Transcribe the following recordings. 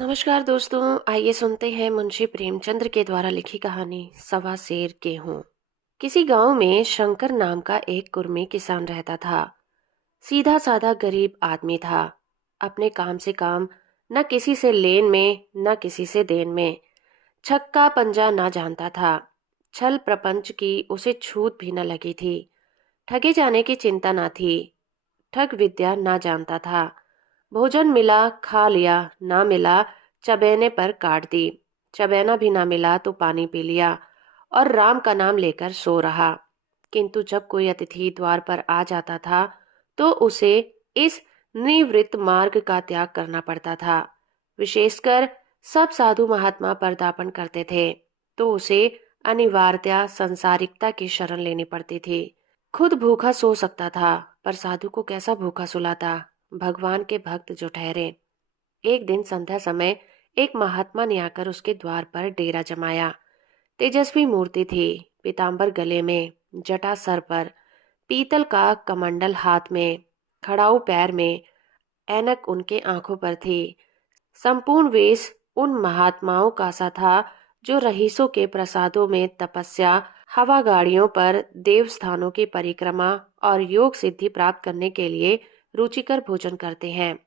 नमस्कार दोस्तों। आइए सुनते हैं मुंशी प्रेमचंद्र के द्वारा लिखी कहानी सवा सेर गेहूं। किसी गांव में शंकर नाम का एक कुर्मी किसान रहता था। सीधा साधा गरीब आदमी था। अपने काम से काम, न किसी से लेन में न किसी से देन में। छक्का पंजा ना जानता था। छल प्रपंच की उसे छूत भी न लगी थी। ठगे जाने की चिंता ना थी। ठग विद्या ना जानता था। भोजन मिला खा लिया, ना मिला चबेने पर काट दी। चबेना भी ना मिला तो पानी पी लिया और राम का नाम लेकर सो रहा। किंतु जब कोई अतिथि द्वार पर आ जाता था तो उसे इस निवृत्त मार्ग का त्याग करना पड़ता था। विशेषकर सब साधु महात्मा पदार्पण करते थे तो उसे अनिवार्यतया संसारिकता की शरण लेनी पड़ती थी। खुद भूखा सो सकता था, पर साधु को कैसा भूखा सुलाता। भगवान के भक्त जो ठहरे। एक दिन संध्या समय एक महात्मा ने आकर उसके द्वार पर डेरा जमाया। तेजस्वी मूर्ति थी, पीतांबर गले में, जटा सर पर, पीतल का कमंडल हाथ में, खड़ाऊ पैर में, ऐनक उनके आंखों पर थी। संपूर्ण वेश उन महात्माओं का सा था जो रईसों के प्रसादों में तपस्या, हवा गाड़ियों पर देव स्थानों की परिक्रमा और योग सिद्धि प्राप्त करने के लिए रुचिकर भोजन करते हैं।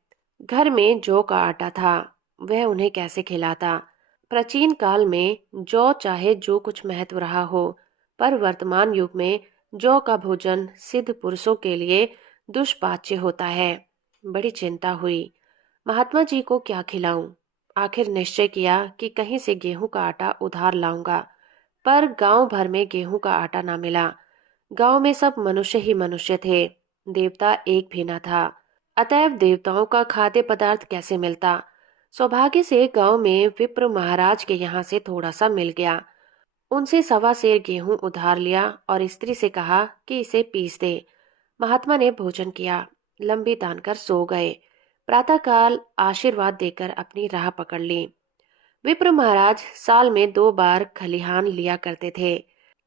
घर में जौ का आटा था, वह उन्हें कैसे खिलाता। प्राचीन काल में जौ चाहे जो कुछ महत्व रहा हो, पर वर्तमान युग में जौ का भोजन सिद्ध पुरुषों के लिए दुष्पाच्य होता है। बड़ी चिंता हुई, महात्मा जी को क्या खिलाऊं। आखिर निश्चय किया कि कहीं से गेहूं का आटा उधार लाऊंगा, पर गांव भर में गेहूं का आटा ना मिला। गांव में सब मनुष्य ही मनुष्य थे, देवता एक भी न था। अतएव देवताओं का खाद्य पदार्थ कैसे मिलता। सौभाग्य से गांव में विप्र महाराज के यहाँ से थोड़ा सा मिल गया। उनसे सवा सेर गेहूं उधार लिया और स्त्री से कहा कि इसे पीस दे। महात्मा ने भोजन किया, लंबी तान कर सो गए। प्रातःकाल आशीर्वाद देकर अपनी राह पकड़ ली। विप्र महाराज साल में 2 बार खलिहान लिया करते थे।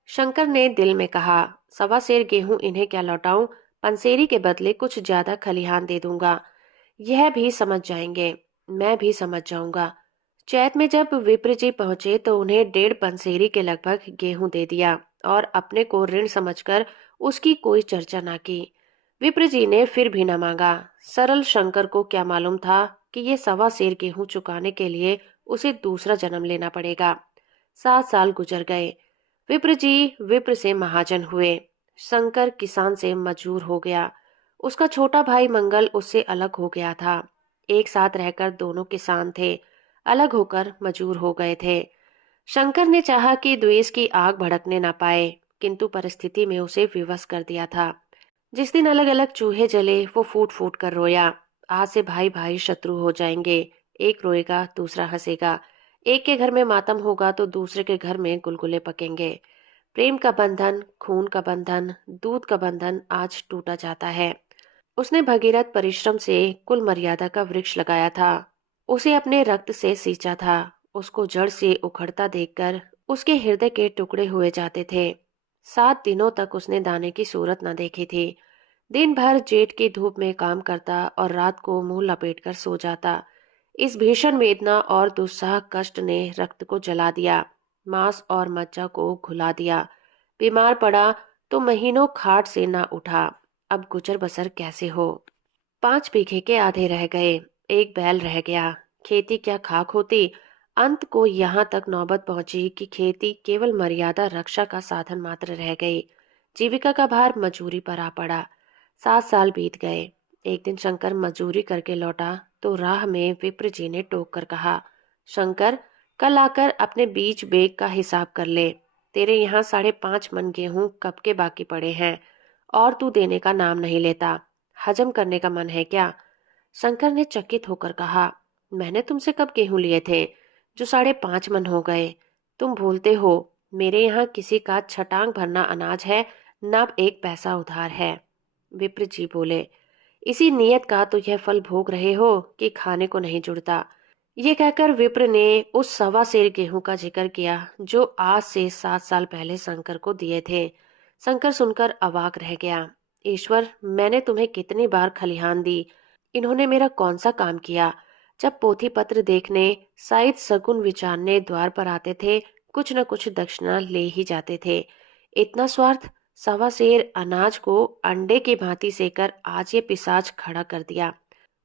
शंकर ने दिल में कहा, सवा सेर गेहूं इन्हें क्या लौटाऊं, पंसेरी के बदले कुछ ज्यादा खलिहान दे दूंगा। यह भी समझ जाएंगे, मैं भी समझ जाऊंगा। चैत में जब विप्र जी पहुंचे तो उन्हें 1.5 पंसेरी के लगभग गेहूं दे दिया और अपने को ऋण समझकर उसकी कोई चर्चा ना की। विप्र जी ने फिर भी न मांगा। सरल शंकर को क्या मालूम था कि ये सवा सेर गेहूं चुकाने के लिए उसे दूसरा जन्म लेना पड़ेगा। 7 साल गुजर गए। विप्र जी विप्र से महाजन हुए। शंकर किसान से मजूर हो गया। उसका छोटा भाई मंगल उससे अलग हो गया था। एक साथ रहकर दोनों किसान थे, अलग होकर मजूर हो गए थे। शंकर ने चाहा कि द्वेष की आग भड़कने ना पाए, किंतु परिस्थिति में उसे विवश कर दिया था। जिस दिन अलग अलग चूहे जले वो फूट फूट कर रोया। आज से भाई भाई शत्रु हो जाएंगे। एक रोएगा दूसरा हंसेगा। एक के घर में मातम होगा तो दूसरे के घर में गुलगुले पकेंगे। प्रेम का बंधन, खून का बंधन, दूध का बंधन आज टूटा जाता है। उसने भगीरथ परिश्रम से कुल मर्यादा का वृक्ष लगाया था। उसे अपने रक्त से सींचा था। उसको जड़ से उखड़ता देखकर उसके हृदय के टुकड़े हुए जाते थे। 7 दिनों तक उसने दाने की सूरत न देखी थी। दिन भर जेठ की धूप में काम करता और रात को मुंह लपेटकर सो जाता। इस भीषण वेदना और दुस्साह कष्ट ने रक्त को जला दिया, मांस और मज्जा को घुला दिया। बीमार पड़ा तो महीनों खाट से ना उठा। अब गुजर बसर कैसे हो। 5 बीघे के आधे रह गए। एक बैल रह गया। खेती क्या खाक होती। अंत को यहाँ तक नौबत पहुंची कि खेती केवल मर्यादा रक्षा का साधन मात्र रह गई। जीविका का भार मजूरी पर आ पड़ा। 7 साल बीत गए। एक दिन शंकर मजूरी करके लौटा तो राह में विप्र जी ने टोक कर कहा, शंकर, कल आकर अपने बीज बेग का हिसाब कर ले। तेरे यहाँ 5.5 मन गेहूं कब के बाकी पड़े हैं और तू देने का नाम नहीं लेता। हजम करने का मन है क्या। शंकर ने चकित होकर कहा, मैंने तुमसे कब गेहूं लिए थे जो 5.5 मन हो गए। तुम भूलते हो, मेरे यहाँ किसी का छटांग भरना अनाज है, न एक पैसा उधार है। विप्र जी बोले, इसी नियत का तो यह फल भोग रहे हो कि खाने को नहीं जुड़ता। ये कहकर विप्र ने उस सवा सेर गेहूं का जिक्र किया जो आज से 7 साल पहले शंकर को दिए थे। शंकर सुनकर अवाक रह गया। ईश्वर, मैंने तुम्हें कितनी बार खलिहान दी, इन्होंने मेरा कौन सा काम किया। जब पोथी पत्र देखने, साइज सगुन विचारने द्वार पर आते थे, कुछ न कुछ दक्षिणा ले ही जाते थे। इतना स्वार्थ! सवा सेर अनाज को अंडे की भांति सेकर आज ये पिशाच खड़ा कर दिया,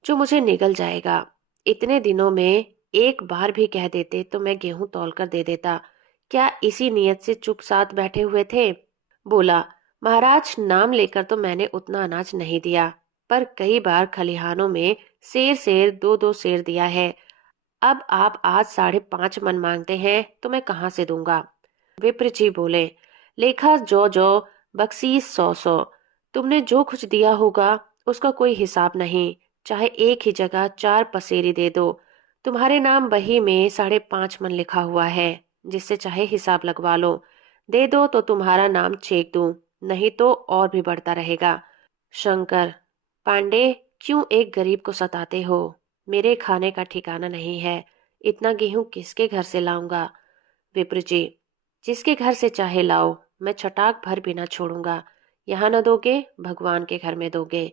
जो मुझे निगल जाएगा। इतने दिनों में एक बार भी कह देते तो मैं गेहूं तौल कर दे देता। क्या इसी नियत से चुप साथ बैठे हुए थे? बोला, महाराज, नाम लेकर तो मैंने उतना अनाज नहीं दिया, पर कई बार खलिहानों में सेर सेर दो दो सेर दिया है। अब आप आज 5.5 मन मांगते हैं तो मैं कहाँ से दूंगा? विप्र जी बोले, लेखा जो जो, बख्शीश 100 100। तुमने जो कुछ दिया होगा उसका कोई हिसाब नहीं। चाहे एक ही जगह 4 पसेरी दे दो। तुम्हारे नाम बही में 5.5 मन लिखा हुआ है, जिससे चाहे हिसाब लगवा लो। दे दो तो तुम्हारा नाम चेक दूं, नहीं तो और भी बढ़ता रहेगा। शंकर, पांडे, क्यों एक गरीब को सताते हो? मेरे खाने का ठिकाना नहीं है। इतना गेहूं किसके घर से लाऊंगा? विप्र जी, जिसके घर से चाहे लाओ, मैं छटाक भर भी ना छोड़ूंगा। यहाँ न दोगे, भगवान के घर में दोगे।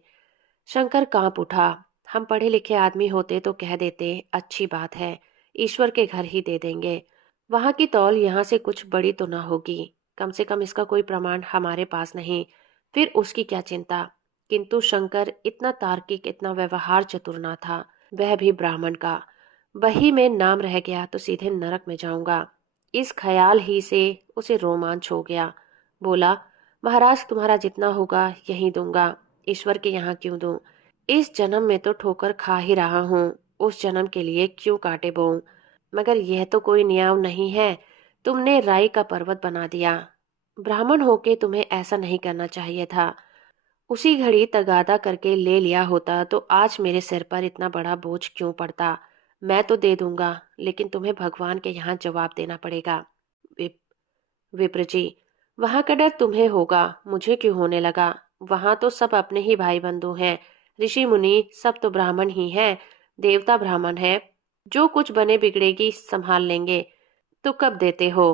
शंकर कांप उठा। हम पढ़े लिखे आदमी होते तो कह देते, अच्छी बात है, ईश्वर के घर ही दे देंगे। वहां की तौल यहाँ से कुछ बड़ी तो ना होगी। कम से कम इसका कोई प्रमाण हमारे पास नहीं, फिर उसकी क्या चिंता? किंतु शंकर इतना तार्किक, इतना व्यवहार चतुर ना था। वह भी ब्राह्मण का। वही में नाम रह गया तो सीधे नरक में जाऊंगा। इस ख्याल ही से उसे रोमांच हो गया। बोला, महाराज, तुम्हारा जितना होगा यही दूंगा, ईश्वर के यहाँ क्यों दूं? इस जन्म में तो ठोकर खा ही रहा हूँ, उस जन्म के लिए क्यों कांटे बोऊं? मगर यह तो कोई न्याय नहीं है। तुमने राई का पर्वत बना दिया। ब्राह्मण होके तुम्हें ऐसा नहीं करना चाहिए था। उसी घड़ी तगादा करके ले लिया होता तो आज मेरे सिर पर इतना बड़ा बोझ क्यों पड़ता? मैं तो दे दूंगा, लेकिन तुम्हें भगवान के यहाँ जवाब देना पड़ेगा। विप, विप्र जी, वहां का डर तुम्हें होगा, मुझे क्यों होने लगा? वहां तो सब अपने ही भाई बंधु हैं। ऋषि मुनि सब तो ब्राह्मण ही हैं। देवता ब्राह्मण है। जो कुछ बने बिगड़ेगी संभाल लेंगे। तो कब देते हो?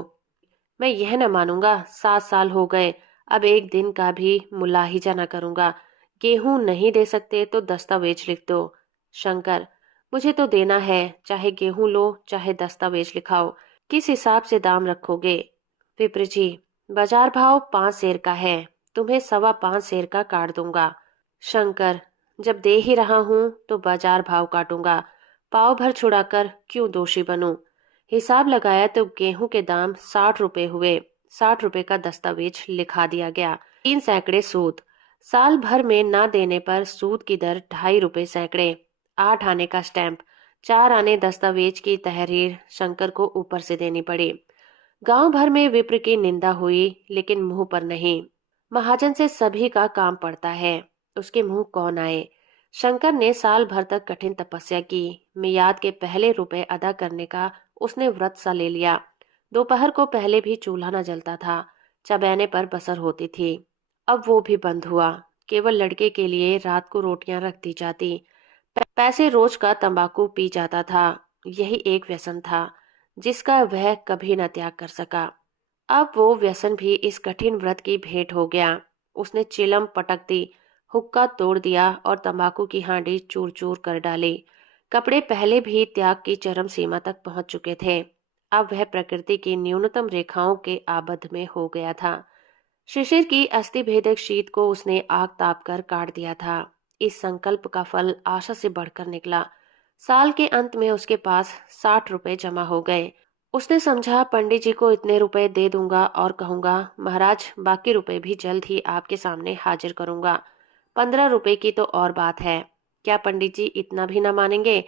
मैं यह न मानूंगा। 7 साल हो गए, अब एक दिन का भी मुलाहिजा न करूंगा। गेहूं नहीं दे सकते तो दस्तावेज लिख दो। शंकर, मुझे तो देना है, चाहे गेहूं लो चाहे दस्तावेज लिखाओ। किस हिसाब से दाम रखोगे? विप्र जी, बाजार भाव 5 सेर का है, तुम्हें 5.25 सेर का काट दूंगा। शंकर, जब दे ही रहा हूं तो बाजार भाव काटूंगा। पाव भर छुड़ाकर क्यों दोषी बनूं? हिसाब लगाया तो गेहूं के दाम 60 रुपए हुए। 60 रुपए का दस्तावेज लिखा दिया गया। 3 सैकड़े सूद। साल भर में ना देने पर सूद की दर 2.5 रुपए सैकड़े। 8 आने का स्टैंप। 4 आने दस्तावेज की तहरीर शंकर को ऊपर से देनी पड़ी। गांव भर में विप्र की निंदा हुई, लेकिन मुंह पर नहीं। महाजन से सभी का काम पड़ता है, उसके मुंह कौन आए? शंकर ने साल भर तक कठिन तपस्या की। मियाद के पहले रुपए अदा करने का उसने व्रत सा ले लिया। दोपहर को पहले भी चूल्हा न जलता था, चबैने पर बसर होती थी। अब वो भी बंद हुआ। केवल लड़के के लिए रात को रोटियां रख दी जाती। पैसे रोज का तंबाकू पी जाता था। यही एक व्यसन था, जिसका वह कभी न त्याग कर सका। अब वो व्यसन भी इस कठिन व्रत की भेंट हो गया। उसने चिलम पटक दी, हुक्का तोड़ दिया और तंबाकू की हांडी चूर चूर कर डाली। कपड़े पहले भी त्याग की चरम सीमा तक पहुंच चुके थे। अब वह प्रकृति की न्यूनतम रेखाओं के आबद्ध में हो गया था। शिशिर की अस्थि भेदक शीत को उसने आग ताप कर काट दिया था। इस संकल्प का फल आशा से बढ़कर निकला। साल के अंत में उसके पास 60 रुपए जमा हो गए। उसने समझा, पंडित जी को इतने रुपए दे दूंगा और कहूंगा, महाराज, बाकी रुपए भी जल्द ही आपके सामने हाजिर करूंगा। 15 रुपए की तो और बात है। क्या पंडित जी इतना भी न मानेंगे?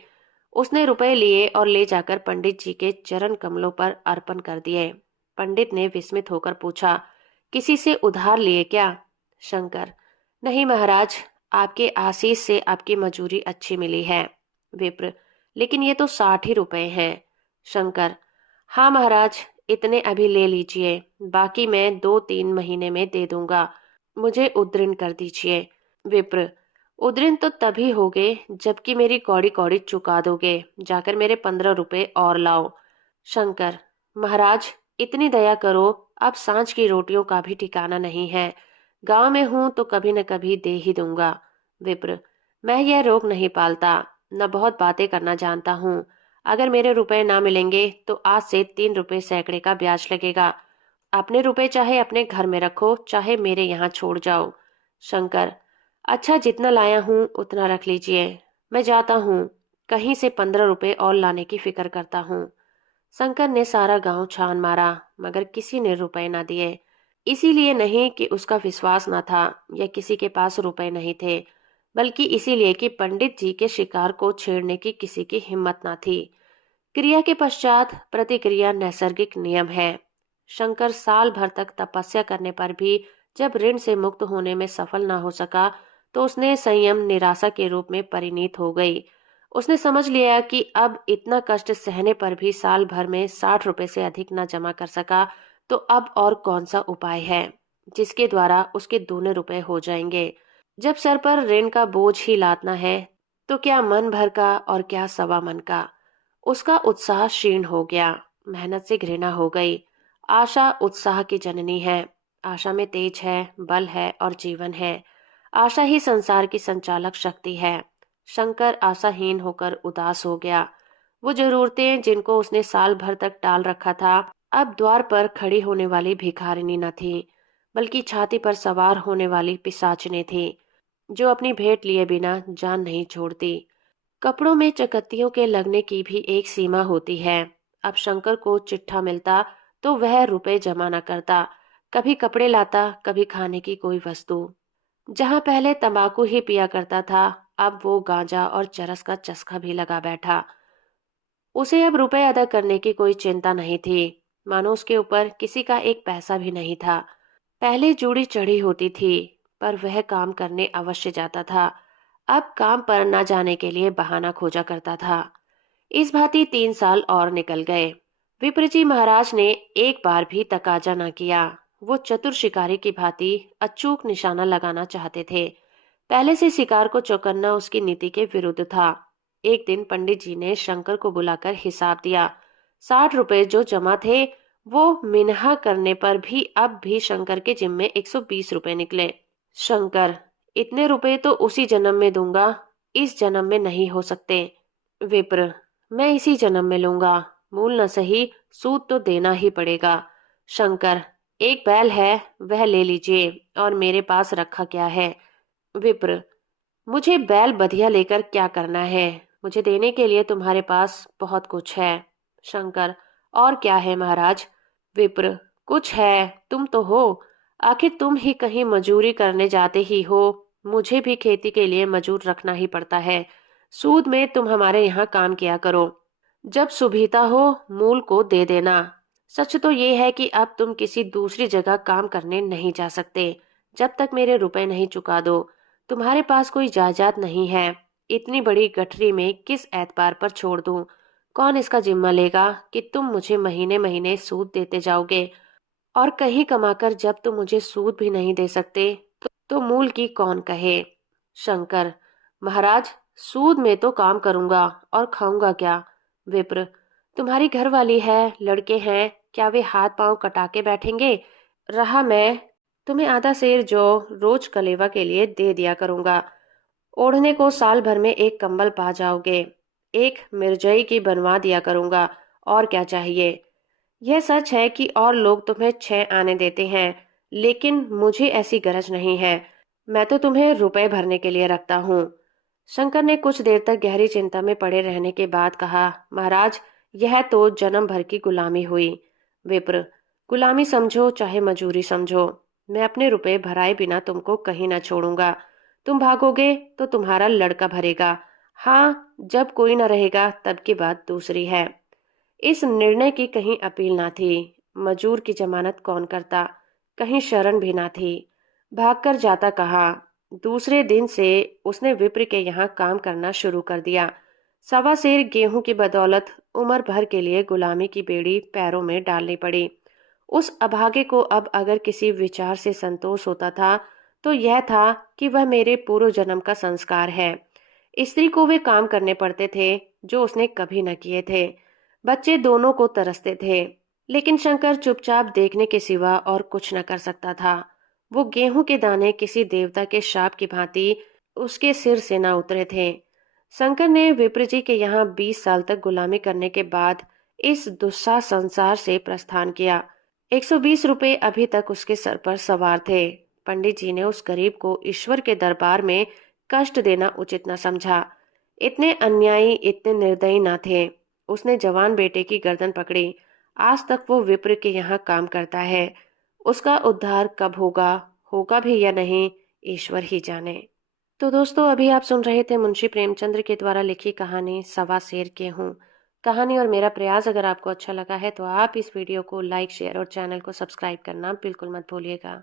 उसने रुपए लिए और ले जाकर पंडित जी के चरण कमलों पर अर्पण कर दिए। पंडित ने विस्मित होकर पूछा, किसी से उधार लिए क्या? शंकर, नहीं महाराज, आपके आशीष से आपकी मजूरी अच्छी मिली है। विप्र, लेकिन ये तो 60 ही रुपए हैं। शंकर, हाँ महाराज, इतने अभी ले लीजिए, बाकी मैं 2-3 महीने में दे दूंगा। मुझे उद्ऋण कर दीजिए। विप्र, उद्ऋण तो तभी होगे जबकि मेरी कौड़ी कौड़ी चुका दोगे। जाकर मेरे 15 रुपए और लाओ। शंकर, महाराज, इतनी दया करो, अब सांझ की रोटियों का भी ठिकाना नहीं है। गांव में हूं तो कभी न कभी दे ही दूंगा। विप्र, मैं यह रोग नहीं पालता। न बहुत बातें करना जानता हूँ। अगर मेरे रुपए ना मिलेंगे तो आज से 3 रुपए सैकड़े का ब्याज लगेगा। अपने रुपए चाहे अपने घर में रखो, चाहे मेरे यहाँ छोड़ जाओ। शंकर, अच्छा जितना लाया हूँ उतना रख लीजिए। मैं जाता हूँ, कहीं से 15 रुपए और लाने की फिक्र करता हूँ। शंकर ने सारा गांव छान मारा, मगर किसी ने रुपए ना दिए। इसीलिए नहीं कि उसका विश्वास न था या किसी के पास रुपए नहीं थे, बल्कि इसीलिए कि पंडित जी के शिकार को छेड़ने की किसी की हिम्मत न थी। क्रिया के पश्चात प्रतिक्रिया नैसर्गिक नियम है। शंकर साल भर तक तपस्या करने पर भी जब ऋण से मुक्त होने में सफल न हो सका, तो उसने संयम निराशा के रूप में परिणीत हो गई। उसने समझ लिया कि अब इतना कष्ट सहने पर भी साल भर में 60 रुपए से अधिक न जमा कर सका, तो अब और कौन सा उपाय है जिसके द्वारा उसके दूने रुपए हो जाएंगे। जब सर पर ऋण का बोझ ही लादना है, तो क्या मन भर का और क्या सवा मन का। उसका उत्साह क्षीण हो गया, मेहनत से घृणा हो गई। आशा उत्साह की जननी है। आशा में तेज है, बल है और जीवन है। आशा ही संसार की संचालक शक्ति है। शंकर आशाहीन होकर उदास हो गया। वो जरूरतें जिनको उसने साल भर तक टाल रखा था, अब द्वार पर खड़ी होने वाली भिखारिनी न थी, बल्कि छाती पर सवार होने वाली पिशाचिनी थी, जो अपनी भेंट लिए बिना जान नहीं छोड़ती। कपड़ों में चकत्तियों के लगने की भी एक सीमा होती है। अब शंकर को चिट्ठा मिलता तो वह रुपए जमा न करता। कभी कपड़े लाता, कभी खाने की कोई वस्तु। जहां पहले तंबाकू ही पिया करता था, अब वो गांजा और चरस का चस्का भी लगा बैठा। उसे अब रुपए अदा करने की कोई चिंता नहीं थी, मानो उसके ऊपर किसी का एक पैसा भी नहीं था। पहले जूड़ी चढ़ी होती थी, पर वह काम करने अवश्य जाता था। अब काम पर न जाने के लिए बहाना खोजा करता था। इस भांति 3 साल और निकल गए। विप्रजी महाराज ने एक बार भी तकाजा न किया। वो चतुर शिकारी की भांति अचूक निशाना लगाना चाहते थे। पहले से शिकार को चौकन्ना उसकी नीति के विरुद्ध था। एक दिन पंडित जी ने शंकर को बुलाकर हिसाब दिया। 60 रुपए जो जमा थे, वो मिन्हा करने पर भी अब भी शंकर के जिम्मे 120 रुपए निकले। शंकर, इतने रुपए तो उसी जन्म में दूंगा, इस जन्म में नहीं हो सकते। विप्र, मैं इसी जन्म में लूंगा, मूल न सही सूद तो देना ही पड़ेगा। शंकर, एक बैल है, वह ले लीजिए, और मेरे पास रखा क्या है। विप्र, मुझे बैल बधिया लेकर क्या करना है, मुझे देने के लिए तुम्हारे पास बहुत कुछ है। शंकर, और क्या है महाराज। विप्र, कुछ है, तुम तो हो। आखिर तुम ही कहीं मजूरी करने जाते ही हो, मुझे भी खेती के लिए मजूर रखना ही पड़ता है। सूद में तुम हमारे यहाँ काम किया करो, जब सुभीता हो मूल को दे देना। सच तो ये है कि अब तुम किसी दूसरी जगह काम करने नहीं जा सकते, जब तक मेरे रुपए नहीं चुका दो। तुम्हारे पास कोई जायदाद नहीं है। इतनी बड़ी गठरी में किस एतबार पर छोड़ दूं। कौन इसका जिम्मा लेगा कि तुम मुझे महीने महीने सूद देते जाओगे, और कहीं कमाकर जब तुम मुझे सूद भी नहीं दे सकते, तो मूल की कौन कहे। शंकर, महाराज, सूद में तो काम करूंगा और खाऊंगा क्या। विप्र, तुम्हारी घरवाली है, लड़के हैं, क्या वे हाथ पांव कटा के बैठेंगे। रहा मैं, तुम्हें आधा सेर जो रोज कलेवा के लिए दे दिया करूंगा। ओढ़ने को साल भर में एक कंबल पा जाओगे। एक मिर्जई की बनवा दिया करूंगा, और क्या चाहिए। यह सच है कि और लोग तुम्हें 6 आने देते हैं, लेकिन मुझे ऐसी गरज नहीं है। मैं तो तुम्हें रुपए भरने के लिए रखता हूँ। शंकर ने कुछ देर तक गहरी चिंता में पड़े रहने के बाद कहा, महाराज, यह तो जन्म भर की गुलामी हुई। विप्र, गुलामी समझो चाहे मजूरी समझो, मैं अपने रुपए भराए बिना तुमको कहीं ना छोड़ूंगा। तुम भागोगे तो तुम्हारा लड़का भरेगा। हाँ, जब कोई न रहेगा तब की बात दूसरी है। इस निर्णय की कहीं अपील ना थी। मजूर की जमानत कौन करता, कहीं शरण भी ना थी। भागकर जाता कहाँ। दूसरे दिन से उसने विप्र के यहाँ काम करना शुरू कर दिया। 1.25 सेर गेहूं की बदौलत उम्र भर के लिए गुलामी की बेड़ी पैरों में डालनी पड़ी। उस अभागे को अब अगर किसी विचार से संतोष होता था, तो यह था कि वह मेरे पूर्व जन्म का संस्कार है। स्त्री को वे काम करने पड़ते थे जो उसने कभी न किए थे। बच्चे दोनों को तरसते थे, लेकिन शंकर चुपचाप देखने के सिवा और कुछ न कर सकता था। वो गेहूं के दाने किसी देवता के शाप की भांति उसके सिर से न उतरे थे। शंकर ने विप्र जी के यहाँ 20 साल तक गुलामी करने के बाद इस दुस्साह संसार से प्रस्थान किया। 120 रुपए अभी तक उसके सर पर सवार थे। पंडित जी ने उस गरीब को ईश्वर के दरबार में कष्ट देना उचित न समझा। इतने अन्यायी, इतने निर्दयी न थे। उसने जवान बेटे की गर्दन पकड़ी। आज तक वो विप्र के यहाँ काम करता है। उसका उद्धार कब होगा, होगा भी या नहीं, ईश्वर ही जाने। तो दोस्तों, अभी आप सुन रहे थे मुंशी प्रेमचंद्र के द्वारा लिखी कहानी सवा शेर के हूँ। कहानी और मेरा प्रयास अगर आपको अच्छा लगा है तो आप इस वीडियो को लाइक, शेयर और चैनल को सब्सक्राइब करना बिल्कुल मत भूलिएगा।